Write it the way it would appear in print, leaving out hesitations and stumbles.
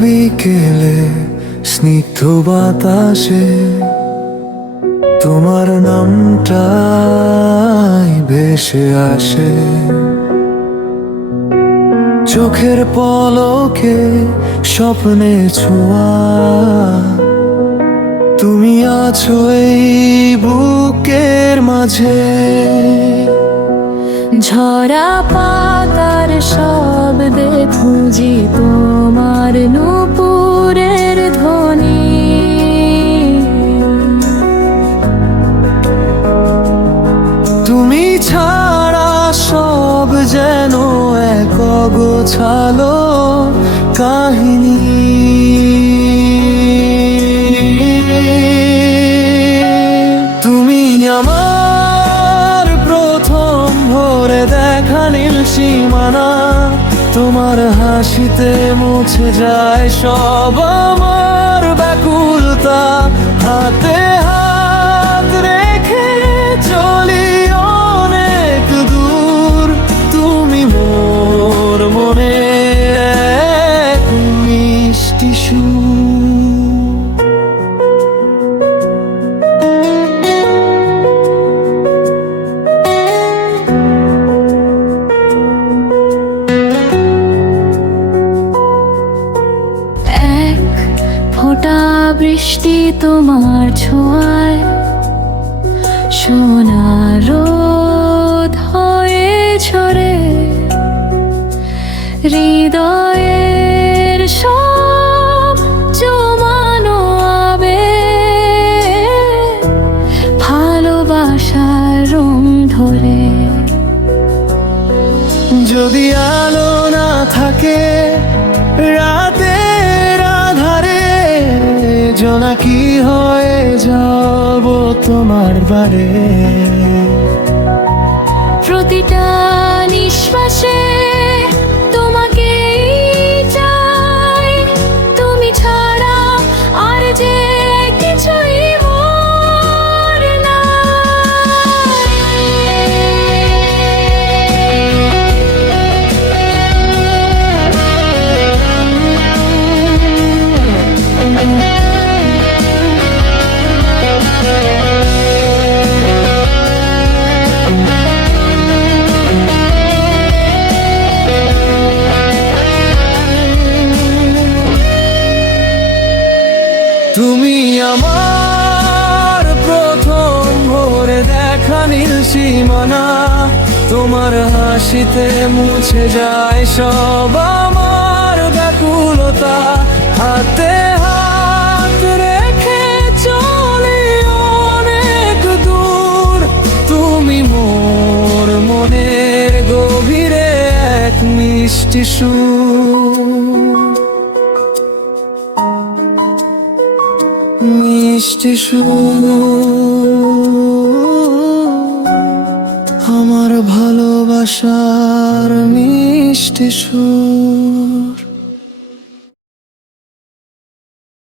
বিকেলে স্নিগ্ধ বাতাসে তোমার নামটাই ভেসে আসে। চোখের পলকে স্বপ্নে ছোঁয়া, তুমি আছো এই বুকের মাঝে। ঝরা পাতার শব্দে খুঁজি তোমার নূপুরের ধ্বনি। তুমি ছাড়া সব যেন এক অগোছালো কাহিনী। তুমি আমার প্রথম ভোরে দেখা নীল সীমানা, তোমার হাসিতে মুছে যায় সব আমার ব্যাকুলতা। হাতে হাত রেখে চলি অনেক দূর, তুমি মোর মনে এক মিষ্টি সুর। এক ফোঁটা বৃষ্টি তোমার ছোঁয়ায় সোনার রোদ হয়ে ঝরে। হৃদয়ের সব জমানো আবেগ ভালোবাসার রং ধরে। যদি আলো না থাকে রাতের আধারে, জোনাকি হয়ে যাব তোমার বারে। প্রতিটা নিঃশ্বাসে তোমাকেই চাই, তুমি ছাড়া আর যে কিছুই মোর তুমি আমার প্রথম ভোরে দেখা নীল সীমানা, তোমার হাসিতে মুছে যায় সব আমার ব্যাকুলতা। হাতে হাত রেখে চলি অনেক দূর, তুমি মোর মনের গভীরে এক মিষ্টি সুর। মিষ্টি সুর, আমার ভালোবাসার মিষ্টি সুর।